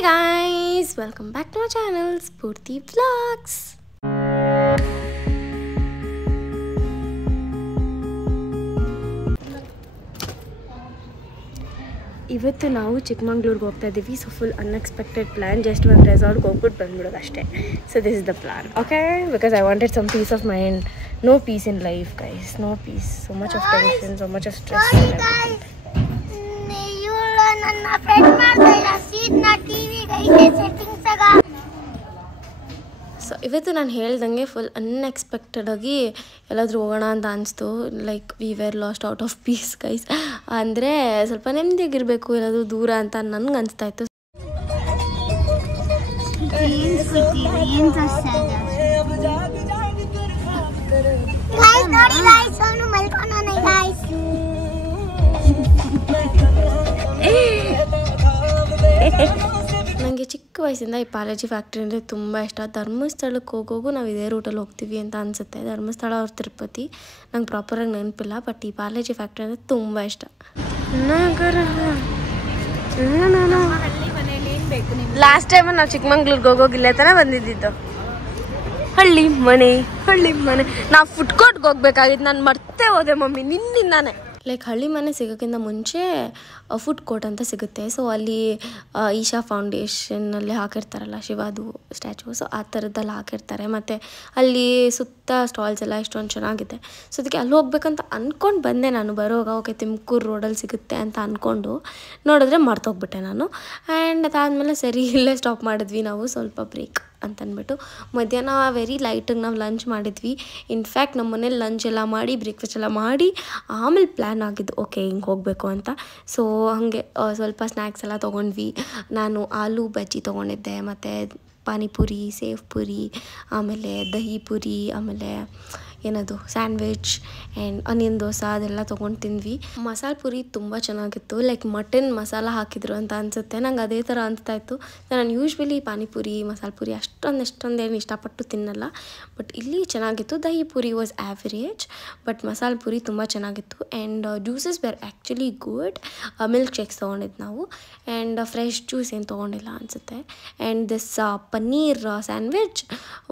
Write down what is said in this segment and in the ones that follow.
Hey guys, welcome back to my channel Spurti Vlogs. ಇವತ್ತು ನಾವು ಚಿಕ್ಕಮಂಗ್ಳೂರಿಗೆ ಹೋಗ್ತಾ ಇದ್ದೀವಿ. So full unexpected plan. Just ಒಂದು ರೆಸಾರ್ಟ್ಗೆ ಹೋಗ್ಬಿಟ್ಟು ಬಂದ್ಬಿಡೋದು ಅಷ್ಟೇ. So this is the plan. Okay, because I wanted some peace of mind. No peace in life guys, no peace. So much of tension, so much of stress. So ಇವತ್ತು ನಾನು ಹೇಳ್ದಂಗೆ full ಅನ್ಎಕ್ಸ್ಪೆಕ್ಟೆಡಾಗಿ ಎಲ್ಲಾದರೂ ಹೋಗೋಣ ಅಂತ ಅನಿಸ್ತು. Like we were lost out of peace guys. ಅಂದರೆ ಸ್ವಲ್ಪ ನೆಮ್ಮದಿಯಾಗಿರಬೇಕು, ಎಲ್ಲಾದರೂ ದೂರ ಅಂತ ನನಗೆ ಅನಿಸ್ತಾ ಇತ್ತು. ನನಗೆ ಚಿಕ್ಕ ವಯಸ್ಸಿಂದ ಈ ಪಾಲೇಜಿ ಫ್ಯಾಕ್ಟ್ರಿ ಅಂದರೆ ತುಂಬ ಇಷ್ಟ. ಧರ್ಮಸ್ಥಳಕ್ಕೆ ಹೋಗೋಗು ನಾವು ಇದೇ ರೂಟಲ್ಲಿ ಹೋಗ್ತೀವಿ ಅಂತ ಅನಿಸುತ್ತೆ. ಧರ್ಮಸ್ಥಳ ಅವ್ರ ತಿರುಪತಿ ನಂಗೆ ಪ್ರಾಪರಾಗಿ ನೆನಪಿಲ್ಲ, ಬಟ್ ಈ ಪಾಲೇಜಿ ಫ್ಯಾಕ್ಟ್ರಿ ಅಂದರೆ ತುಂಬ ಇಷ್ಟ. ಲಾಸ್ಟ್ ಟೈಮ್ ನಾವು ಚಿಕ್ಕಮಂಗ್ಳೂರಿಗೆ ಹೋಗೋಗಿಲ್ಲ ತಾನೇ ಬಂದಿದ್ದು. ಹಳ್ಳಿ ಮನೆ ನಾವು ಫುಡ್ ಕೋರ್ಟ್ಗೆ ಹೋಗ್ಬೇಕಾಗಿತ್ತು. ನಾನು ಮರ್ತೇ ಹೋದೆ ಮಮ್ಮಿ ನಿನ್ನಿಂದಾನೆ. ಲೈಕ್ ಹಳ್ಳಿ ಮನೆ ಸಿಗೋಕ್ಕಿಂತ ಮುಂಚೆ ಫುಡ್ ಕೋರ್ಟ್ ಅಂತ ಸಿಗುತ್ತೆ. ಸೊ ಅಲ್ಲಿ ಈಶಾ ಫೌಂಡೇಶನಲ್ಲಿ ಹಾಕಿರ್ತಾರಲ್ಲ ಶಿವಾದು ಸ್ಟ್ಯಾಚು, ಸೊ ಆ ಥರದ್ದೆಲ್ಲ ಹಾಕಿರ್ತಾರೆ. ಮತ್ತು ಅಲ್ಲಿ ಸುತ್ತ ಸ್ಟಾಲ್ಸ್ ಎಲ್ಲ ಎಷ್ಟೊಂದು ಚೆನ್ನಾಗಿದೆ. ಸೊ ಅದಕ್ಕೆ ಅಲ್ಲಿ ಹೋಗ್ಬೇಕಂತ ಅಂದ್ಕೊಂಡು ಬಂದೆ ನಾನು. ಬರೋವಾಗ ಓಕೆ ತುಮಕೂರು ರೋಡಲ್ಲಿ ಸಿಗುತ್ತೆ ಅಂತ ಅಂದ್ಕೊಂಡು ನೋಡಿದ್ರೆ ಮರ್ತೋಗ್ಬಿಟ್ಟೆ ನಾನು. ಆ್ಯಂಡ್ ಅದಾದಮೇಲೆ ಸರಿ ಇಲ್ಲೇ ಸ್ಟಾಪ್ ಮಾಡಿದ್ವಿ ನಾವು, ಸ್ವಲ್ಪ ಬ್ರೇಕ್ ಅಂತಂದ್ಬಿಟ್ಟು. ಮಧ್ಯಾಹ್ನ ವೆರಿ ಲೈಟಾಗಿ ನಾವು ಲಂಚ್ ಮಾಡಿದ್ವಿ. ಇನ್ಫ್ಯಾಕ್ಟ್ ನಮ್ಮ ಮನೇಲಿ ಲಂಚ್ ಎಲ್ಲ ಮಾಡಿ ಬ್ರೇಕ್ಫಾಸ್ಟ್ ಎಲ್ಲ ಮಾಡಿ ಆಮೇಲೆ ಪ್ಲ್ಯಾನ್ ಆಗಿದ್ದು ಓಕೆ ಹಿಂಗೆ ಹೋಗಬೇಕು ಅಂತ. ಸೊ ಹಾಗೆ ಸ್ವಲ್ಪ ಸ್ನ್ಯಾಕ್ಸ್ ಎಲ್ಲ ತೊಗೊಂಡ್ವಿ. ನಾನು ಆಲೂ ಬಜ್ಜಿ ತೊಗೊಂಡಿದ್ದೆ, ಮತ್ತು ಪಾನಿಪುರಿ, ಸೇವ್ ಪುರಿ, ಆಮೇಲೆ ದಹಿ ಪುರಿ, ಆಮೇಲೆ ಏನದು ಸ್ಯಾಂಡ್ವಿಚ್ ಆ್ಯಂಡ್ ಆನಿಯನ್ ದೋಸೆ ಅದೆಲ್ಲ ತೊಗೊಂಡು ತಿಂದ್ವಿ. ಮಸಾಲೆ ಪುರಿ ತುಂಬ ಚೆನ್ನಾಗಿತ್ತು. ಲೈಕ್ ಮಟನ್ ಮಸಾಲ ಹಾಕಿದ್ರು ಅಂತ ಅನಿಸುತ್ತೆ. ನಂಗೆ ಅದೇ ಥರ ಅನಿಸ್ತಾ ಇತ್ತು. ನಾನು ಯೂಶ್ವಲಿ ಪಾನಿಪುರಿ ಮಸಾಲೆ ಪುರಿ ಅಷ್ಟೊಂದೇನು ಇಷ್ಟಪಟ್ಟು ತಿನ್ನಲ್ಲ, ಬಟ್ ಇಲ್ಲಿ ಚೆನ್ನಾಗಿತ್ತು. Dahi puri was average, but masala puri ತುಂಬ ಚೆನ್ನಾಗಿತ್ತು. And juices were actually good. Milk shakes ತೊಗೊಂಡಿದ್ದು ನಾವು, ಆ್ಯಂಡ್ ಫ್ರೆಶ್ ಜ್ಯೂಸ್ ಏನು ತೊಗೊಂಡಿಲ್ಲ ಅನಿಸುತ್ತೆ. And this paneer sandwich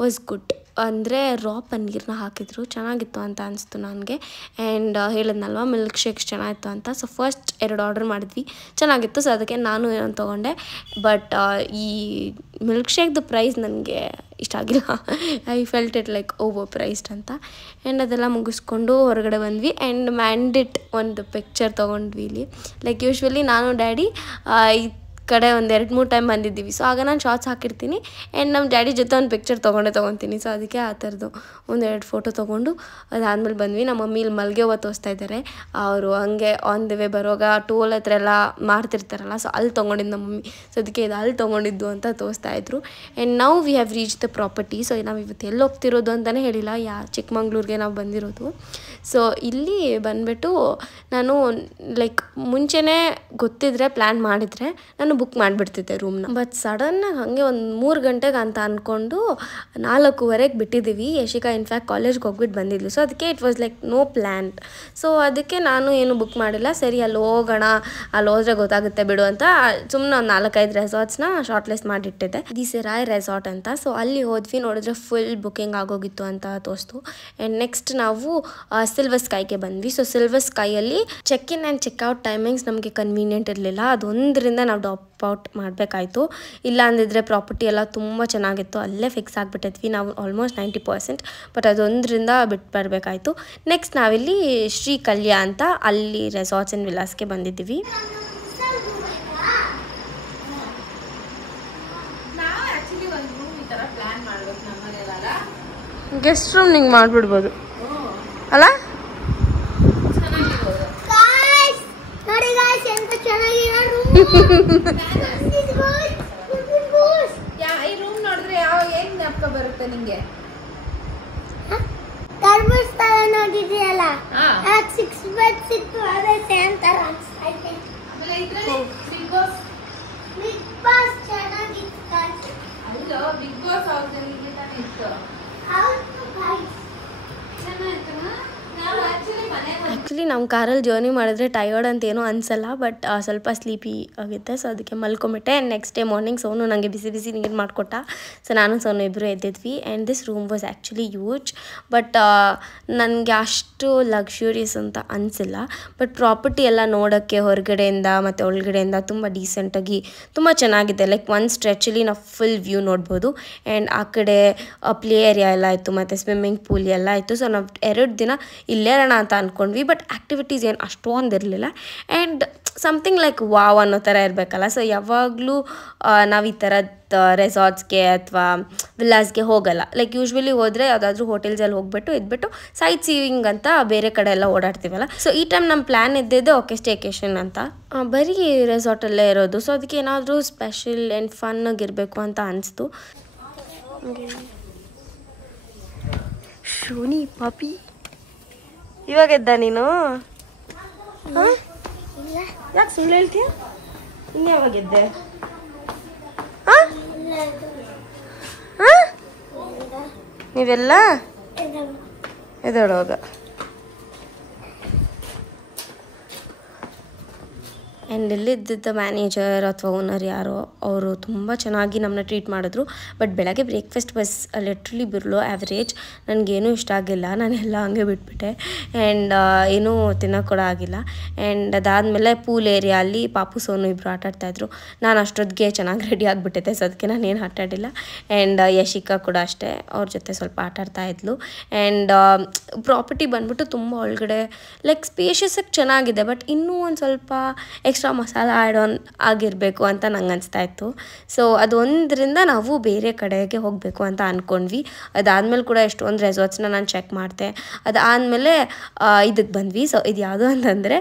was good. ಅಂದರೆ ರಾ ಪನ್ನೀರ್ನ ಹಾಕಿದ್ರು, ಚೆನ್ನಾಗಿತ್ತು ಅಂತ ಅನಿಸ್ತು ನನಗೆ. ಆ್ಯಂಡ್ ಹೇಳಿದ್ನಲ್ವ ಮಿಲ್ಕ್ ಶೇಕ್ಸ್ ಚೆನ್ನಾಗಿತ್ತು ಅಂತ. ಸೊ ಫಸ್ಟ್ 2 ಆರ್ಡರ್ ಮಾಡಿದ್ವಿ, ಚೆನ್ನಾಗಿತ್ತು. ಸೊ ಅದಕ್ಕೆ ನಾನು ಏನೋ ತೊಗೊಂಡೆ. ಬಟ್ ಈ ಮಿಲ್ಕ್ ಶೇಕ್ದು ಪ್ರೈಸ್ ನನಗೆ ಇಷ್ಟ ಆಗಿಲ್ಲ. I felt it like over priced ಅಂತ. ಆ್ಯಂಡ್ ಅದೆಲ್ಲ ಮುಗಿಸ್ಕೊಂಡು ಹೊರಗಡೆ ಬಂದ್ವಿ. ಆ್ಯಂಡ್ ಮ್ಯಾಂಡಿಟ್ ಒಂದು ಪಿಕ್ಚರ್ ತೊಗೊಂಡ್ವಿ ಇಲ್ಲಿ. ಲೈಕ್ ಯೂಶ್ವಲಿ ನಾನು ಡ್ಯಾಡಿ ಈ ಕಡೆ ಒಂದು 2-3 ಟೈಮ್ ಬಂದಿದ್ದೀವಿ. ಸೊ ಆಗ ನಾನು ಶಾರ್ಟ್ಸ್ ಹಾಕಿರ್ತೀನಿ ಆ್ಯಂಡ್ ನಮ್ಮ ಡ್ಯಾಡಿ ಜೊತೆ ಒಂದು ಪಿಕ್ಚರ್ ತೊಗೊತೀನಿ. ಸೊ ಅದಕ್ಕೆ ಆ ಥರದ್ದು 1-2 ಫೋಟೋ ತೊಗೊಂಡು ಅದಾದಮೇಲೆ ಬಂದ್ವಿ. ನಮ್ಮ ಮಮ್ಮಿ ಇಲ್ಲಿ ಮಲ್ಲಿಗೆ ಹೂವು ತೋರಿಸ್ತಾ ಇದ್ದಾರೆ. ಅವರು ಹಂಗೆ ಆನ್ ದ ವೇ ಬರುವಾಗ ಟೋಲ್ ಹತ್ರ ಎಲ್ಲ ಮಾರ್ತಿರ್ತಾರಲ್ಲ, ಸೊ ಅಲ್ಲಿ ತೊಗೊಂಡಿದ್ದು ನಮ್ಮ ಮಮ್ಮಿ. ಸೊ ಅದಕ್ಕೆ ಇದು ಅಲ್ಲಿ ತೊಗೊಂಡಿದ್ದು ಅಂತ ತೋರಿಸ್ತಾ ಇದ್ರು. And now we have reach the property. So ನಾವು ಇವತ್ತು ಎಲ್ಲಿ ಹೋಗ್ತಿರೋದು ಅಂತಲೇ ಹೇಳಿಲ್ಲ, ಚಿಕ್ಕಮಂಗ್ಳೂರಿಗೆ ನಾವು ಬಂದಿರೋದು. ಸೊ ಇಲ್ಲಿ ಬಂದುಬಿಟ್ಟು ನಾನು ಲೈಕ್ ಮುಂಚೆನೇ ಗೊತ್ತಿದ್ರೆ ಪ್ಲ್ಯಾನ್ ಮಾಡಿದರೆ ನಾನು ಬುಕ್ ಮಾಡಿಬಿಡ್ತಿದ್ದೆ ರೂಮ್ನ. ಬಟ್ ಸಡನ್ನಾಗಿ ಹಾಗೆ ಒಂದು 3 ಗಂಟೆಗೆ ಅಂತ ಅಂದ್ಕೊಂಡು 4:15ಗೆ ಬಿಟ್ಟಿದ್ದೀವಿ. ಯಶಿಕಾ ಇನ್ಫ್ಯಾಕ್ಟ್ ಕಾಲೇಜ್ಗೆ ಹೋಗ್ಬಿಟ್ಟು ಬಂದಿದ್ಲು. ಸೊ ಅದಕ್ಕೆ it was like no plan. So ಅದಕ್ಕೆ ನಾನು ಏನು ಬುಕ್ ಮಾಡಿಲ್ಲ. ಸರಿ ಅಲ್ಲಿ ಹೋಗೋಣ, ಅಲ್ಲಿ ಹೋದ್ರೆ ಗೊತ್ತಾಗುತ್ತೆ ಬಿಡು ಅಂತ ಸುಮ್ಮನೆ ಒಂದು 4-5 ರೆಸಾರ್ಟ್ಸ್ನ ಶಾರ್ಟ್ ಲಿಸ್ಟ್ ಮಾಡಿಟ್ಟಿದ್ದೆ. ದಿಸೆರಾಯ್ ರೆಸಾರ್ಟ್ ಅಂತ. ಸೊ ಅಲ್ಲಿ ಹೋದ್ವಿ, ನೋಡಿದ್ರೆ ಫುಲ್ ಬುಕ್ಕಿಂಗ್ ಆಗೋಗಿತ್ತು ಅಂತ ತೋರಿಸ್ತು. ಆ್ಯಂಡ್ ನೆಕ್ಸ್ಟ್ ನಾವು ಸಿಲ್ವರ್ ಸ್ಕೈಗೆ ಬಂದ್ವಿ. ಸೊ ಸಿಲ್ವರ್ ಸ್ಕೈಯಲ್ಲಿ check in and checkout timings ನಮಗೆ ಕನ್ವೀನಿಯೆಂಟ್ ಇರಲಿಲ್ಲ. ಅದೊಂದರಿಂದ ನಾವು ಔಟ್ ಮಾಡಬೇಕಾಯ್ತು. ಇಲ್ಲ ಅಂದಿದ್ರೆ ಪ್ರಾಪರ್ಟಿ ಎಲ್ಲ ತುಂಬ ಚೆನ್ನಾಗಿತ್ತು, ಅಲ್ಲೇ ಫಿಕ್ಸ್ ಆಗಿಬಿಟ್ಟಿದ್ವಿ ನಾವು ಆಲ್ಮೋಸ್ಟ್ 90%. ಬಟ್ ಅದೊಂದರಿಂದ ಬಿಟ್ಟು ಬರಬೇಕಾಯ್ತು. ನೆಕ್ಸ್ಟ್ ನಾವಿಲ್ಲಿ ಶ್ರೀ ಕಲ್ಯಾ ಅಂತ ಅಲ್ಲಿ ರೆಸಾರ್ಟ್ಸ್ ಆ್ಯಂಡ್ ವಿಲಾಸ್ಗೆ ಬಂದಿದ್ದೀವಿ. ಗೆಸ್ಟ್ ರೂಮ್ ನಿಂಗೆ ಮಾಡಿಬಿಡ್ಬೋದು ಅಲ್ಲ? ಈ ರೂಮ್ ನೋಡಿದ್ರೆ ಏನ್ ಜ್ಞಾಪಕ ಬರುತ್ತೆ ನಿಂಗೆ? ಧರ್ಮಸ್ಥಳ ನೋಡಿದ್ಯಲ್ಲ, 6 ಬೆಡ್ಸ್ ಇತ್ತು, ಅದೇ ಸೇಮ್ ತರ ಅನ್ಸ್ತಾ. ಬಿಗ್ ಬಾಸ್ ಚೆನ್ನಾಗಿತ್ತು. ಅಲ್ಲೋ ಬಿಗ್ ಬಾಸ್ ಹೌದಲ್ಲಿ ಇತ್ತು. ಹೌದು ಗೈಸ್, ಚೆನ್ನಾಗಿತ್ತು. ನಾವು ಆಕ್ಚುಲಿ ಮನೆ ಆ್ಯಕ್ಚುಲಿ ನಮ್ಮ ಕಾರಲ್ಲಿ ಜರ್ನಿ ಮಾಡಿದ್ರೆ ಟಯರ್ಡ್ ಅಂತ ಏನೂ ಅನಿಸಲ್ಲ, ಬಟ್ ಸ್ವಲ್ಪ ಸ್ಲೀಪಿ ಆಗುತ್ತೆ. ಸೊ ಅದಕ್ಕೆ ಮಲ್ಕೊಂಬಿಟ್ಟೆ. And next day morning Sonu ನನಗೆ ಬಿಸಿ ಬಿಸಿ ನೀರು ಮಾಡಿಕೊಟ್ಟ. ಸೊ ನಾನು ಸೋನು ಇಬ್ಬರು ಎದ್ದಿದ್ವಿ. And this room was actually huge, but ನನಗೆ ಅಷ್ಟು ಲಕ್ಸುರಿಯಸ್ ಅಂತ ಅನಿಸಿಲ್ಲ. ಬಟ್ ಪ್ರಾಪರ್ಟಿ ಎಲ್ಲ ನೋಡೋಕ್ಕೆ ಹೊರಗಡೆಯಿಂದ ಮತ್ತು ಒಳಗಡೆಯಿಂದ ತುಂಬ ಡೀಸೆಂಟಾಗಿ ತುಂಬ ಚೆನ್ನಾಗಿದೆ. ಲೈಕ್ ಒಂದು ಸ್ಟ್ರೆಚಲ್ಲಿ ನಾವು ಫುಲ್ ವ್ಯೂ ನೋಡ್ಬೋದು. ಆ್ಯಂಡ್ ಆ ಕಡೆ ಪ್ಲೇ ಏರಿಯಾ ಎಲ್ಲ ಆಯಿತು ಮತ್ತು ಸ್ವಿಮ್ಮಿಂಗ್ ಪೂಲ್ ಎಲ್ಲ ಆಯಿತು. ಸೊ ನಾವು 2 ದಿನ ಇಲ್ಲೇ ಇರೋಣ ಅಂತ ಅಂದ್ಕೊಂಡ್ವಿ. ಬಟ್ ಆ್ಯಕ್ಟಿವಿಟೀಸ್ ಏನು ಅಷ್ಟೊಂದು ಇರಲಿಲ್ಲ. ಆ್ಯಂಡ್ ಸಮಥಿಂಗ್ ಲೈಕ್ ವಾವ್ ಅನ್ನೋ ಥರ ಇರಬೇಕಲ್ಲ. ಸೊ ಯಾವಾಗಲೂ ನಾವು ಈ ಥರದ್ದು ರೆಸಾರ್ಟ್ಸ್ಗೆ ಅಥವಾ ವಿಲ್ಲಾಸ್ಗೆ ಹೋಗಲ್ಲ. ಲೈಕ್ ಯೂಶ್ವಲಿ ಹೋದರೆ ಯಾವುದಾದ್ರೂ ಹೋಟೆಲ್ಸಲ್ಲಿ ಹೋಗ್ಬಿಟ್ಟು ಇದ್ಬಿಟ್ಟು ಸೈಟ್ ಸೀಯಿಂಗ್ ಅಂತ ಬೇರೆ ಕಡೆ ಎಲ್ಲ ಓಡಾಡ್ತೀವಲ್ಲ. ಸೊ ಈ ಟೈಮ್ ನಮ್ಮ ಪ್ಲ್ಯಾನ್ ಇದ್ದಿದ್ದು ಓಕೆ ಸ್ಟೇಕೇಷನ್ ಅಂತ, ಬರೀ ರೆಸಾರ್ಟಲ್ಲೇ ಇರೋದು. ಸೊ ಅದಕ್ಕೆ ಏನಾದರೂ ಸ್ಪೆಷಲ್ ಆ್ಯಂಡ್ ಫನ್ನಾಗಿರಬೇಕು ಅಂತ ಅನಿಸ್ತು. ಶೋನಿ ಪಾಪಿ ಇವಾಗ ಎದ್ದ ನೀನು? ಯಾಕೆ ಸುಳ್ಳು ಹೇಳ್ತೀಯ? ಇನ್ನು ಯಾವಾಗಿದ್ದೆ? ನೀವೆಲ್ಲ ಎದೋಡುವಾಗ ಆ್ಯಂಡ್ ಇಲ್ಲಿದ್ದ ಮ್ಯಾನೇಜರ್ ಅಥವಾ ಓನರ್ ಯಾರೋ ಅವರು ತುಂಬ ಚೆನ್ನಾಗಿ ನಮ್ಮನ್ನ ಟ್ರೀಟ್ ಮಾಡಿದ್ರು. ಬಟ್ ಬೆಳಗ್ಗೆ ಬ್ರೇಕ್ಫಾಸ್ಟ್ ವಾಸ್ ಲಿಟ್ರಲಿ ಬಿರ್ಲೋ ಆ್ಯಾವ್ರೇಜ್. ನನಗೇನೂ ಇಷ್ಟ ಆಗಿಲ್ಲ, ನಾನೆಲ್ಲ ಹಂಗೆ ಬಿಟ್ಬಿಟ್ಟೆ. ಆ್ಯಂಡ್ ಏನೂ ತಿನ್ನೋಕೆ ಕೂಡ ಆಗಿಲ್ಲ. ಆ್ಯಂಡ್ ಅದಾದಮೇಲೆ ಪೂಲ್ ಏರಿಯಾ ಅಲ್ಲಿ ಪಾಪು ಸೋನು ಇಬ್ಬರು ಆಟಾಡ್ತಾಯಿದ್ರು. ನಾನು ಅಷ್ಟೊತ್ತಿಗೆ ಚೆನ್ನಾಗಿ ರೆಡಿ ಆಗಿಬಿಟ್ಟಿದ್ದೆ. ಸೊ ಅದಕ್ಕೆ ನಾನೇನು ಆಟಾಡಿಲ್ಲ. ಆ್ಯಂಡ್ ಯಶಿಕಾ ಕೂಡ ಅಷ್ಟೇ, ಅವ್ರ ಜೊತೆ ಸ್ವಲ್ಪ ಆಟಾಡ್ತಾಯಿದ್ಲು. ಆ್ಯಂಡ್ ಪ್ರಾಪರ್ಟಿ ಬಂದ್ಬಿಟ್ಟು ತುಂಬ ಒಳಗಡೆ ಲೈಕ್ ಸ್ಪೇಷಿಯಸ್ಸಾಗಿ ಚೆನ್ನಾಗಿದೆ. ಬಟ್ ಇನ್ನೂ ಒಂದು ಸ್ವಲ್ಪ ಎಕ್ಸ್ಟ್ರಾ ಮಸಾಲ ಆ್ಯಡ್ ಆನ್ ಆಗಿರಬೇಕು ಅಂತ ನಂಗೆ ಅನಿಸ್ತಾ ಇತ್ತು. ಸೊ ಅದೊಂದರಿಂದ ನಾವು ಬೇರೆ ಕಡೆಗೆ ಹೋಗಬೇಕು ಅಂತ ಅಂದ್ಕೊಂಡ್ವಿ. ಅದಾದಮೇಲೆ ಕೂಡ ಎಷ್ಟೊಂದು ರೆಸಾರ್ಟ್ಸ್ನ ನಾನು ಚೆಕ್ ಮಾಡಿದೆ. ಅದಾದಮೇಲೆ ಇದಕ್ಕೆ ಬಂದ್ವಿ. ಸೊ ಇದು ಯಾವುದು ಅಂತಂದರೆ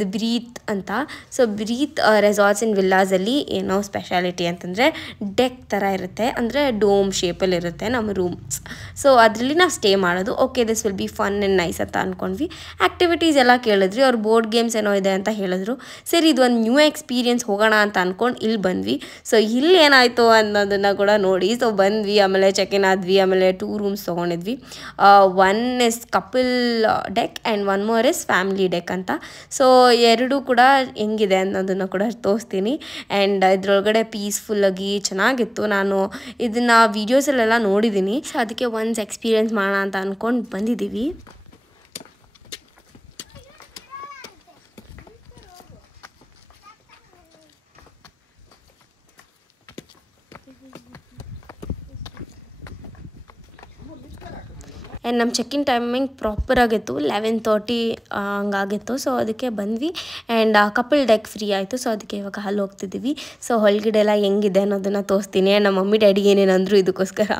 ದ ಬ್ರೀತ್ ಅಂತ. ಸೊ ಬ್ರೀತ್ ರೆಸಾರ್ಟ್ಸ್ ಇನ್ ವಿಲ್ಲಾಸಲ್ಲಿ ಏನೋ ಸ್ಪೆಷಾಲಿಟಿ ಅಂತಂದರೆ ಡೆಕ್ ಥರ ಇರುತ್ತೆ, ಅಂದರೆ ಡೋಮ್ ಶೇಪಲ್ಲಿ ಇರುತ್ತೆ ನಮ್ಮ ರೂಮ್ಸ್. ಸೊ ಅದರಲ್ಲಿ ನಾವು ಸ್ಟೇ ಮಾಡೋದು. Okay this will be fun and nice ಅಂತ ಅಂದ್ಕೊಂಡ್ವಿ. ಆ್ಯಕ್ಟಿವಿಟೀಸ್ ಎಲ್ಲ ಕೇಳಿದ್ವಿ. ಅವ್ರು ಬೋರ್ಡ್ ಗೇಮ್ಸ್ ಏನೋ ಇದೆ ಅಂತ ಹೇಳಿದ್ರು. ಸರಿ ಇದೊಂದು ನ್ಯೂ ಎಕ್ಸ್ಪೀರಿಯನ್ಸ್ ಹೋಗೋಣ ಅಂತ ಅಂದ್ಕೊಂಡು ಇಲ್ಲಿ ಬಂದ್ವಿ. ಸೊ ಇಲ್ಲಿ ಏನಾಯಿತು ಅನ್ನೋದನ್ನು ಕೂಡ ನೋಡಿ. ಸೊ ಬಂದ್ವಿ, ಆಮೇಲೆ ಚೆಕ್ ಇನ್ ಆದ್ವಿ. ಆಮೇಲೆ 2 ರೂಮ್ಸ್ ತೊಗೊಂಡಿದ್ವಿ. 1 is couple deck and 1 more is family deck ಅಂತ. ಸೊ 2 ಕೂಡ ಹೆಂಗಿದೆ ಅನ್ನೋದನ್ನು ಕೂಡ ತೋರಿಸ್ತೀನಿ. ಆ್ಯಂಡ್ ಇದ್ರೊಳಗಡೆ ಪೀಸ್ಫುಲ್ಲಾಗಿ ಚೆನ್ನಾಗಿತ್ತು. ನಾನು ಇದನ್ನು ವೀಡಿಯೋಸಲ್ಲೆಲ್ಲ ನೋಡಿದ್ದೀನಿ. ಸೊ ಅದಕ್ಕೆ ಒನ್ಸ್ ಎಕ್ಸ್ಪೀರಿಯನ್ಸ್ ಮಾಡೋಣ ಅಂತ ಅಂದ್ಕೊಂಡು ಬಂದಿದ್ದೀವಿ. ಆ್ಯಂಡ್ ನಮ್ಮ ಚೆಕ್ಕಿನ್ ಟೈಮಿಂಗ್ ಪ್ರಾಪರಾಗಿತ್ತು, 11:30 ಹಂಗಾಗಿತ್ತು. ಸೊ ಅದಕ್ಕೆ ಬಂದ್ವಿ. ಆ್ಯಂಡ್ ಕಪಲ್ ಡೆಕ್ ಫ್ರೀ ಆಯಿತು. ಸೊ ಅದಕ್ಕೆ ಇವಾಗ ಅಲ್ಲಿ ಹೋಗ್ತಿದ್ದೀವಿ. ಸೊ ಹೊಳಗಡೆ ಎಲ್ಲ ಹೆಂಗಿದೆ ಅನ್ನೋದನ್ನು ತೋರಿಸ್ತೀನಿ. ಆ್ಯಂಡ್ ನಮ್ಮ ಮಮ್ಮಿ ಡ್ಯಾಡಿ ಏನೇನಂದ್ರು ಇದಕ್ಕೋಸ್ಕರ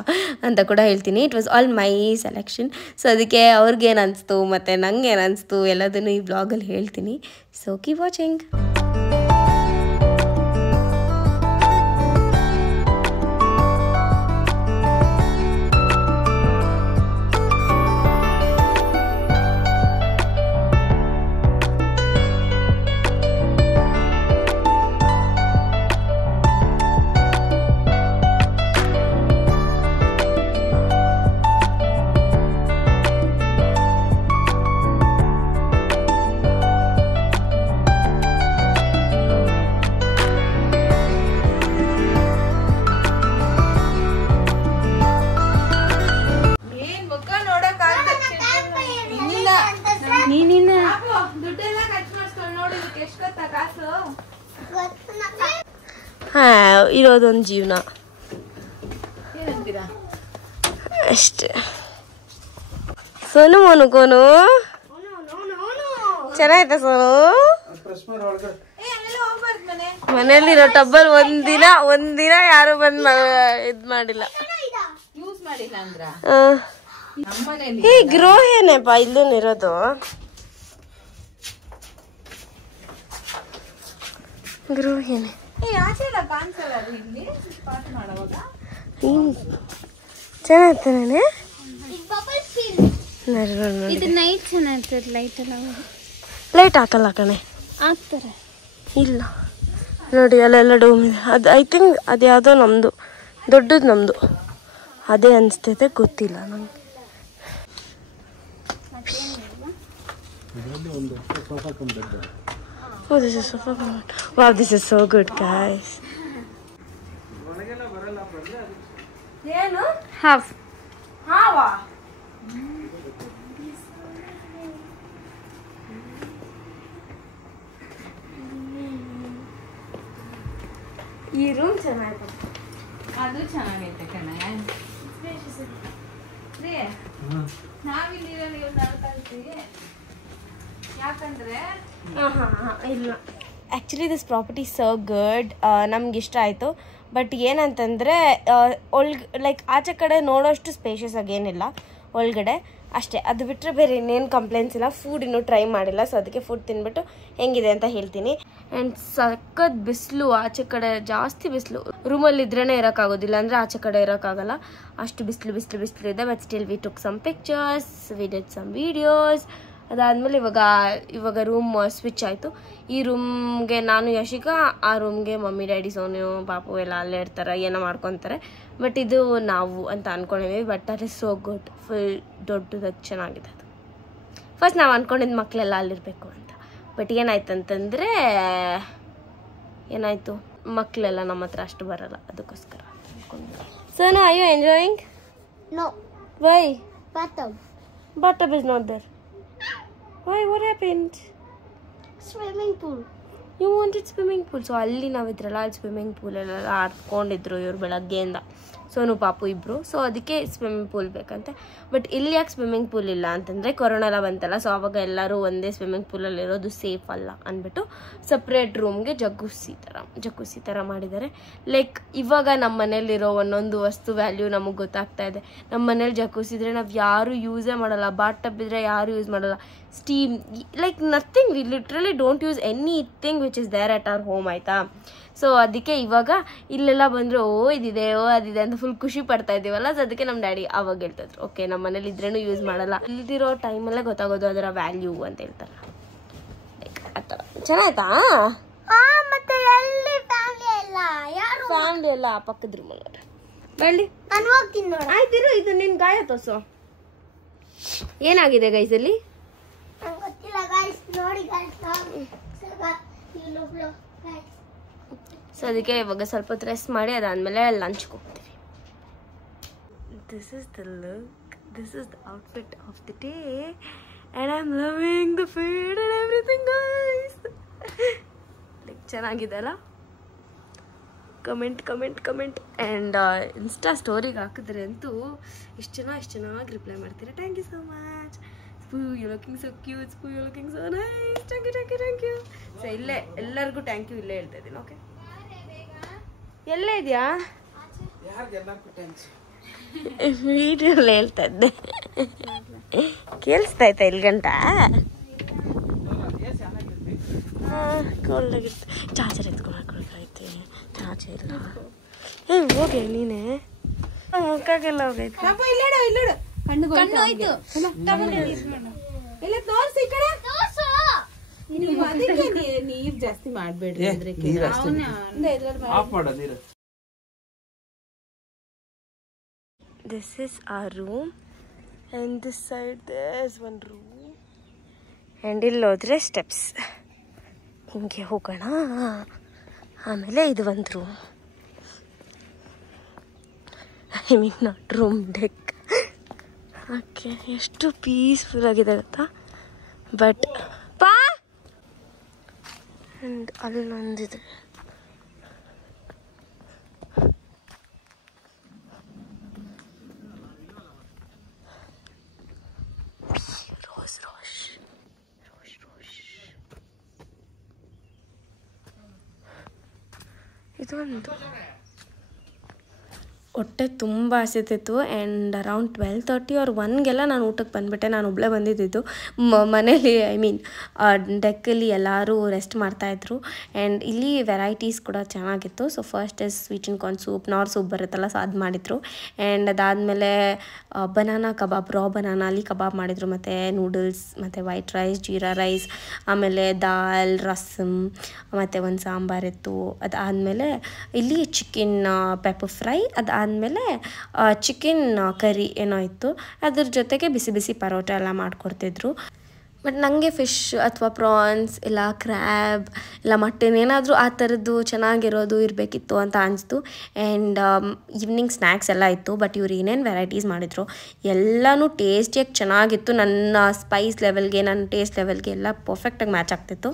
ಅಂತ ಕೂಡ ಹೇಳ್ತೀನಿ. It was all my selection. So ಅದಕ್ಕೆ ಅವ್ರಿಗೇನು ಅನಿಸ್ತು ಮತ್ತು ನಂಗೆ ಏನು ಅನಿಸ್ತು ಎಲ್ಲದನ್ನು ಈ ವ್ಲಾಗಲ್ಲಿ ಹೇಳ್ತೀನಿ. So keep watching. ಇರೋದೊಂದು ಜೀವನ ಅಷ್ಟೇ. ಸೋನು ಮೋನುಕೋನು ಚೆನ್ನಾಯ್ತಾ ಸೋನು? ಮನೆಯಲ್ಲಿರೋ ಟಬ್ಬಲ್ ಒಂದಿನ ಯಾರು ಬಂದು ಇದ್ ಮಾಡಿಲ್ಲ. ಈ ಗ್ರೋ ಏನಪ್ಪ ಇಲ್ಲೂನಿರೋದು? ಗ್ರೋ ಏನೇ ಚೆನ್ನಾಗ್ತಾನೆ. ಲೈಟ್ ಹಾಕಲ್ಲ ಕಣೆ, ಹಾಕ್ತಾರೆ. ಇಲ್ಲ ನೋಡಿ ಅಲ್ಲೆಲ್ಲ ಡೋಮ್ ಇದೆ. ಅದು ಐ ಥಿಂಕ್ ಅದು ಯಾವುದೋ ನಮ್ಮದು ದೊಡ್ಡದು, ನಮ್ಮದು ಅದೇ ಅನಿಸ್ತೈತೆ, ಗೊತ್ತಿಲ್ಲ ನಂಗೆ. Oh, this is so fun. Wow, this is so good, guys. ಏನು ಹಾಫ್ ಹಾವಾ ಈ ರೂಮ್ ಚೆನ್ನಾಗಿದೆ. ಅದು ಚೆನ್ನಾಗೈತೆ ಕಣ. ನಾವಿಲ್ಲಿರೋ ನೀವು ಕಲ್ತೀವಿ ಯಾಕಂದ್ರೆ ಇಲ್ಲ actually this property so good. ನಮ್ಗೆ ಇಷ್ಟ ಆಯಿತು. ಬಟ್ ಏನಂತಂದರೆ ಲೈಕ್ ಆಚೆ ಕಡೆ ನೋಡೋಷ್ಟು ಸ್ಪೇಷಿಯಸ್ ಆಗೇನಿಲ್ಲ, ಒಳಗಡೆ ಅಷ್ಟೇ. ಅದು ಬಿಟ್ಟರೆ ಬೇರೆ ಇನ್ನೇನು ಕಂಪ್ಲೇಂಟ್ಸ್ ಇಲ್ಲ. ಫುಡ್ ಇನ್ನೂ ಟ್ರೈ ಮಾಡಿಲ್ಲ, ಸೊ ಅದಕ್ಕೆ ಫುಡ್ ತಿಂದ್ಬಿಟ್ಟು ಹೆಂಗಿದೆ ಅಂತ ಹೇಳ್ತೀನಿ. ಆ್ಯಂಡ್ ಸಖತ್ ಬಿಸಿಲು, ಆಚೆ ಕಡೆ ಜಾಸ್ತಿ ಬಿಸಿಲು. ರೂಮಲ್ಲಿ ಇದ್ರೇ ಇರೋಕ್ಕಾಗೋದಿಲ್ಲ, ಅಂದರೆ ಆಚೆ ಕಡೆ ಇರೋಕ್ಕಾಗಲ್ಲ, ಅಷ್ಟು ಬಿಸಿಲು ಇದೆ. But still we took some pictures, we did some videos. ಅದಾದಮೇಲೆ ಇವಾಗ ರೂಮ್ ಸ್ವಿಚ್ ಆಯಿತು. ಈ ರೂಮ್ಗೆ ನಾನು ಯಶಿಕಾ, ಆ ರೂಮ್ಗೆ ಮಮ್ಮಿ ಡ್ಯಾಡಿ ಸೋನು ಪಾಪು ಎಲ್ಲ ಅಲ್ಲೇ ಇರ್ತಾರೆ, ಏನೋ ಮಾಡ್ಕೊತಾರೆ. ಬಟ್ ಇದು ನಾವು ಅಂತ ಅಂದ್ಕೊಂಡಿದ್ದೀವಿ. But that is so good, full ದೊಡ್ಡದಾಗಿ ಚೆನ್ನಾಗಿದೆ ಅದು. ಫಸ್ಟ್ ನಾವು ಅಂದ್ಕೊಂಡಿದ್ದು ಮಕ್ಕಳೆಲ್ಲ ಅಲ್ಲಿರಬೇಕು ಅಂತ. ಬಟ್ ಏನಾಯ್ತಂತಂದರೆ ಏನಾಯಿತು, ಮಕ್ಕಳೆಲ್ಲ ನಮ್ಮ ಹತ್ರ ಅಷ್ಟು ಬರಲ್ಲ, ಅದಕ್ಕೋಸ್ಕರ. Sonu, are you enjoying? No. Why? Bathtub is not there. Why? What happened? swimming pool. You wanted swimming pool. So ಅಲ್ಲಿ ನಾವಿದ್ರಲ್ಲ, ಅಲ್ಲಿ ಸ್ವಿಮ್ಮಿಂಗ್ ಪೂಲೆಲ್ಲ ಆಡ್ಕೊಂಡಿದ್ರು ಇವ್ರು ಬೆಳಗ್ಗೆಯಿಂದ, ಸೋನು ಪಾಪು ಇಬ್ಬರು. ಸೊ ಅದಕ್ಕೆ ಸ್ವಿಮ್ಮಿಂಗ್ ಪೂಲ್ ಬೇಕಂತೆ. ಬಟ್ ಇಲ್ಲಿ ಯಾಕೆ ಸ್ವಿಮ್ಮಿಂಗ್ ಪೂಲ್ ಇಲ್ಲ ಅಂತಂದರೆ ಕೊರೋನಾ ಎಲ್ಲ ಬಂತಲ್ಲ, ಸೊ ಅವಾಗ ಎಲ್ಲರೂ ಒಂದೇ ಸ್ವಿಮ್ಮಿಂಗ್ ಪೂಲಲ್ಲಿ ಇರೋದು ಸೇಫ್ ಅಲ್ಲ ಅಂದ್ಬಿಟ್ಟು ಸಪ್ರೇಟ್ ರೂಮ್ಗೆ ಜಗ್ಗುಸಿ ಥರ ಮಾಡಿದ್ದಾರೆ. ಲೈಕ್ ಇವಾಗ ನಮ್ಮ ಮನೇಲಿರೋ ಒಂದೊಂದು ವಸ್ತು ವ್ಯಾಲ್ಯೂ ನಮಗೆ ಗೊತ್ತಾಗ್ತಾ ಇದೆ. ನಮ್ಮ ಮನೇಲಿ ಜಗ್ಗುಸಿದ್ರೆ ನಾವು ಯಾರೂ ಯೂಸೇ ಮಾಡಲ್ಲ, ಬಾತ್ ಟಬ್ ಇದ್ರೆ ಯಾರೂ ಯೂಸ್ ಮಾಡಲ್ಲ, steam like nothing. We literally don't use anything which is there at our home, ಆಯಿತಾ? ಸೊ ಅದಕ್ಕೆ ಇವಾಗ ಇಲ್ಲೆಲ್ಲ ಬಂದರೆ ಇದಿದೆ ಅದಿದೆ ಅಂತ ಫುಲ್ ಖುಷಿ ಪಡ್ತಾ ಇದ್ದೀವಲ್ಲ. ಸೊ ಅದಕ್ಕೆ ನಮ್ಮ ಡ್ಯಾಡಿ ಅವಾಗ ಹೇಳ್ತಿದ್ರು, ಓಕೆ ನಮ್ಮ ಮನೇಲಿ ಇದ್ರೇನು ಯೂಸ್ ಮಾಡಲ್ಲ, ಇಲ್ದಿರೋ ಟೈಮಲ್ಲೇ ಗೊತ್ತಾಗೋದು ಅದರ ವ್ಯಾಲ್ಯೂ ಅಂತ ಹೇಳ್ತಾರೆ. ಲೈಕ್ ಆ ಥರ ಚೆನ್ನಾಯ್ತಾ? ಮತ್ತೆ ಎಲ್ಲಿ ಫ್ಯಾಮಿಲಿ ಎಲ್ಲ ಪಕ್ಕದ ರೂಮಲ್ಲಿ ಬಳ್ಳಿ. ನಾನು ಹೋಗ್ತೀನಿ ನೋಡ. ಆಯ್ತಿರು, ಇದು ನಿನ್ನ ಗಾಯ ತೋರ್ಸು. ಏನಾಗಿದೆ ಗೈಸಲ್ಲಿ? ನಂಗೆ ಗೊತ್ತಿಲ್ಲ ಗೈಸ್, ನೋಡಿ ಗೈಸ್. ಸೊ ಅದಕ್ಕೆ ಇವಾಗ ಸ್ವಲ್ಪ ಹೊತ್ತು ರೆಸ್ಟ್ ಮಾಡಿ ಅದಾದಮೇಲೆ ಲಂಚ್ಗೆ ಹೋಗ್ತೀವಿ. This is the look, this is the outfit of the day and I am loving the food and everything guys. Like ಚೆನ್ನಾಗಿದೆ ಅಲ್ಲ? ಕಮೆಂಟ್ ಆ್ಯಂಡ್ ಇನ್ಸ್ಟಾ ಸ್ಟೋರಿಗೆ ಹಾಕಿದ್ರೆ ಅಂತೂ ಎಷ್ಟು ಚೆನ್ನಾಗಿ ರಿಪ್ಲೈ ಮಾಡ್ತೀರಾ. Thank you so much. Spoo, you looking so cute. Spoo, you looking so nice. Thank you. So ಇಲ್ಲೇ ಎಲ್ಲರಿಗೂ thank you ಇಲ್ಲೇ ಹೇಳ್ತಾ ಇದ್ದೀನಿ. ಓಕೆ, ಎಲ್ಲೇ ಇದೆಯಾ? ವಿಡಿಯೋಲ್ಲ ಹೇಳ್ತಾ ಇದ್ದೆ, ಕೇಳಿಸ್ತಾ ಇತ್ತಾ ಇಲ್ಲಿ ಗಂಟ? ಕೋಲ್ಡ್ ಆಗಿತ್ತು. ಚಾರ್ಜರ್ ಎತ್ಕೊಳಕೈತೆ, ಚಾರ್ಜರ್ ಇಲ್ಲ. ಹೋಗಿ ನೀನೆ ಕಾಗೆಲ್ಲ ಹೋಗೈತೆ. ಕಣ್ಣು ಹೋಯ್ತು. ಇಲ್ಲ ತೋರ್ಸಿ ಈ ಕಡೆ. ನೀವು ಅದಕ್ಕೆ ನೀರ್ ಜಾಸ್ತಿ ಮಾಡ್ಬೇಡ್ರಿ. This is our room and this side there's one room and ಇಲ್ಲಿ ಹೋದ್ರೆ ಸ್ಟೆಪ್ಸ್, ಹಿಂಗೆ ಹೋಗೋಣ. ಆಮೇಲೆ ಇದು ಒಂದು room, I mean not room, deck. Okay, ಎಷ್ಟು ಪೀಸ್ಫುಲ್ ಆಗಿದೆ ಗೊತ್ತಾ? ಬಟ್ ಆ್ಯಂಡ್ ಅಲ್ಲೊಂದಿದೆ. ಇದೊಂದು ಹೊಟ್ಟೆ ತುಂಬ ಹಸಿತಿತ್ತು. ಆ್ಯಂಡ್ ಅರೌಂಡ್ 12:30 or 1ಗೆಲ್ಲ ನಾನು ಊಟಕ್ಕೆ ಬಂದುಬಿಟ್ಟೆ. ನಾನು ಒಬ್ಬಳೇ ಬಂದಿದ್ದು. ಮನೇಲಿ ಐ ಮೀನ್ ಡೆಕ್ಕಲ್ಲಿ ಎಲ್ಲರೂ ರೆಸ್ಟ್ ಮಾಡ್ತಾಯಿದ್ರು. ಆ್ಯಂಡ್ ಇಲ್ಲಿ ವೆರೈಟೀಸ್ ಕೂಡ ಚೆನ್ನಾಗಿತ್ತು. So first is sweet and corn soup, ನಾರ್ ಸೂಪ್ ಬರುತ್ತಲ್ಲ, ಸೊ ಅದು ಮಾಡಿದರು. ಆ್ಯಂಡ್ ಅದಾದಮೇಲೆ ಬನಾನಾ ಕಬಾಬ್, ರಾ ಬನಾನಾಲಿ ಕಬಾಬ್ ಮಾಡಿದರು, ಮತ್ತು ನೂಡಲ್ಸ್, ಮತ್ತು ವೈಟ್ ರೈಸ್, ಜೀರಾ ರೈಸ್, ಆಮೇಲೆ ದಾಲ್, ರಸಮ್, ಮತ್ತು ಒಂದು ಸಾಂಬಾರಿತ್ತು. ಅದಾದಮೇಲೆ ಇಲ್ಲಿ ಚಿಕನ್ ಪೆಪ್ಪರ್ ಫ್ರೈ, ಅದಾದಮೇಲೆ ಚಿಕನ್ ಕರಿ ಏನೋ ಇತ್ತು. ಅದ್ರ ಜೊತೆಗೆ ಬಿಸಿ ಬಿಸಿ ಪರೋಟ ಎಲ್ಲ ಮಾಡಿಕೊಡ್ತಿದ್ರು. ಬಟ್ ನನಗೆ ಫಿಶ್ ಅಥವಾ ಪ್ರಾನ್ಸ್ ಇಲ್ಲ ಕ್ರ್ಯಾಬ್ ಇಲ್ಲ ಮಟನ್ ಏನಾದರೂ ಆ ಥರದ್ದು ಚೆನ್ನಾಗಿರೋದು ಇರಬೇಕಿತ್ತು ಅಂತ ಅನಿಸ್ತು. ಆ್ಯಂಡ್ ಈವ್ನಿಂಗ್ ಸ್ನ್ಯಾಕ್ಸ್ ಎಲ್ಲ ಇತ್ತು. ಬಟ್ ಇವ್ರು ಏನೇನು ವೆರೈಟೀಸ್ ಮಾಡಿದ್ರು ಎಲ್ಲನೂ ಟೇಸ್ಟಿಯಾಗಿ ಚೆನ್ನಾಗಿತ್ತು. ನನ್ನ ಸ್ಪೈಸ್ ಲೆವೆಲ್ಗೆ ನನ್ನ ಟೇಸ್ಟ್ ಲೆವೆಲ್ಗೆ ಎಲ್ಲ ಪರ್ಫೆಕ್ಟಾಗಿ ಮ್ಯಾಚ್ ಆಗ್ತಿತ್ತು.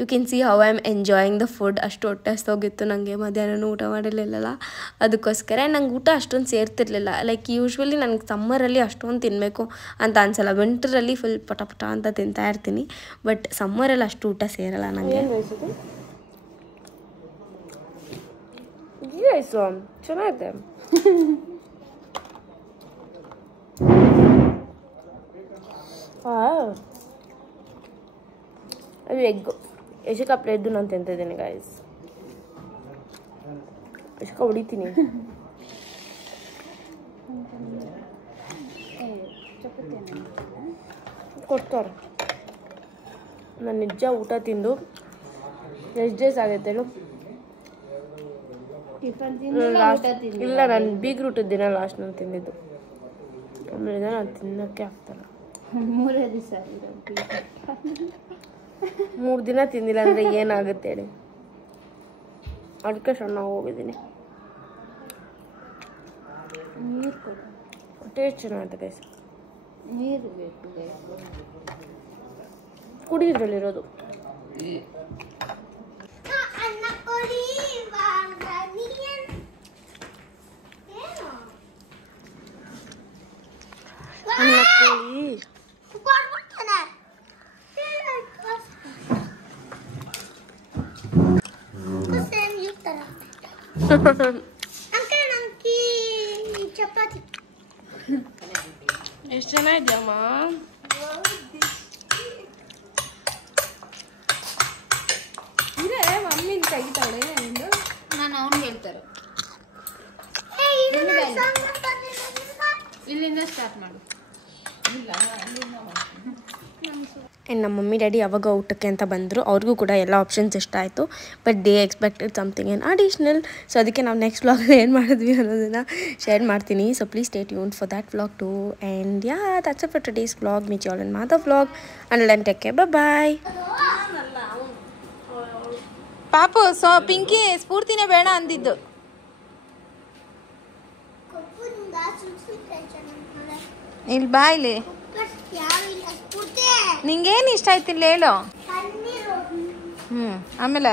You can see how I am enjoying the food. ಅಷ್ಟು ಹೊಟ್ಟೆ ಹಸ್ದೋಗಿತ್ತು ನನಗೆ, ಮಧ್ಯಾಹ್ನ ಊಟ ಮಾಡಿರಲಿಲ್ಲ. ಅದಕ್ಕೋಸ್ಕರ ನಂಗೆ ಊಟ ಅಷ್ಟೊಂದು ಸೇರ್ತಿರ್ಲಿಲ್ಲ. ಲೈಕ್ ಯೂಶ್ವಲಿ ನನಗೆ ಸಮ್ಮರಲ್ಲಿ ಅಷ್ಟೊಂದು ತಿನ್ನಬೇಕು ಅಂತ ಅನ್ಸಲ್ಲ. ವಿಂಟರಲ್ಲಿ ಫುಲ್ ಪಟ ಪಟ ಅಂತ ತಿಂತಾ ಇರ್ತೀನಿ. ಬಟ್ ಸಮ್ಮರಲ್ಲಿ ಅಷ್ಟು ಊಟ ಸೇರಲ್ಲ ನನಗೆ. ಚೆನ್ನಾಗಿದೆ. ಅದು ಎಗ್ಗು ಯಶಿಕಾ ಪ್ಲೇಟ್ದು ನಾನು ತಿಂತಿದ್ದೀನಿ ಗೈಸ್. ಯಶಿಕಾ ಹೊಡಿತೀನಿ. ಕೊಡ್ತಾರೆ. ನಾನು ನಿಜ ಊಟ ತಿಂದು ಎಷ್ಟು ಡೇಸ್ ಆಗೈತೆ ಹೇಳು? ಇಲ್ಲ, ನಾನು ಬೀಗ್ರೂಟ್ ದಿನ ಲಾಸ್ಟ್ ನಾನು ತಿಂದಿದ್ದು. ಆಮೇಲೆ ನಾನು ತಿನ್ನೋಕ್ಕೆ ಆಗ್ತಾಯಿಲ್ಲ. 3 ದಿನ ತಿಂದಿಲ್ಲ ಅಂದರೆ ಏನಾಗುತ್ತೆ ಹೇಳಿ? ಅದಕ್ಕೆ ಸಣ್ಣ ಹೋಗಿದ್ದೀನಿ. ಟೇಸ್ಟ್ ಚೆನ್ನಾಗಿದೆ ಗೈಸ್. ನೀರು ಬೇಕು ಕುಡಿದ್ರಲ್ಲಿರೋದು. ಚಪಾತಿ ಎಷ್ಟು ಚೆನ್ನಾಗಿದೆಯಮ್ಮ. ಇದೆ ಮಮ್ಮಿನ ತೆಗಿತಾಳೆ. ನಾನು ಅವ್ನು ಹೇಳ್ತಾರೆ ಇಲ್ಲಿಂದ ಸ್ಟಾರ್ಟ್ ಮಾಡು. ಆ್ಯಂಡ್ ನಮ್ಮ ಮಮ್ಮಿ ಡ್ಯಾಡಿ ಯಾವಾಗ ಊಟಕ್ಕೆ ಅಂತ ಬಂದರು. ಅವ್ರಿಗೂ ಕೂಡ ಎಲ್ಲ ಆಪ್ಷನ್ಸ್ ಇಷ್ಟ ಆಯಿತು. But they expected something and additional. So ಅದಕ್ಕೆ ನಾವು ನೆಕ್ಸ್ಟ್ ವ್ಲಾಗಲ್ಲಿ ಏನು ಮಾಡಿದ್ವಿ ಅನ್ನೋದನ್ನು ಶೇರ್ ಮಾಡ್ತೀನಿ. So please stay tuned for that vlog too. And yeah that's it for today's vlog. Meet you all another vlog. Until then take care. Bye. ಪಾಪು ಪಿಂಕಿ ಸ್ಫೂರ್ತಿನೇ ಬೇಡ ಅಂದಿದ್ದು. ಇಲ್ಲಿ ಬಾ ಇಲ್ಲಿ. ನಿಂಗೇನು ಇಷ್ಟ ಆಯ್ತಿಲ್ಲ ಹೇಳು. ಆಮೇಲೆ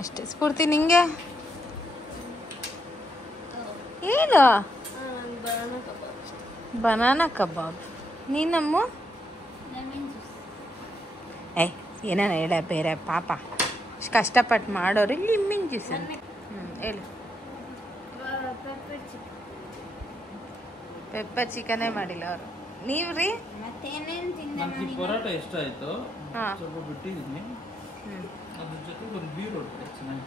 ಅಷ್ಟೇ. ಸ್ಫೂರ್ತಿ ನಿಂಗೆ ಏನು? ಬನಾನಾ ಕಬಾಬ್. ನೀನಮ್ಮ ಏನಾರ ಹೇಳ ಬೇರೆ ಪಾಪ ಅಷ್ಟು ಕಷ್ಟಪಟ್ಟು ಮಾಡೋರು ಲಿಮ್ಮಿನ್ ಜ್ಯೂಸ್ ಅಂತ ಹೇಳು. ಪೆಪ್ಪರ್ ಚಿಕನೇ ಮಾಡಿಲ್ಲ ಅವರು. ನೀವು ರೀ ಪರೋಟ ಎಷ್ಟು ಆಯ್ತು ಸ್ವಲ್ಪ ಬಿಟ್ಟಿದ್ದೀನಿ. ಅದ್ರ ಜೊತೆ ಒಂದು ಬೀರ್ ಹೊಡ್ತಾರೆ ಚೆನ್ನಾಗಿ.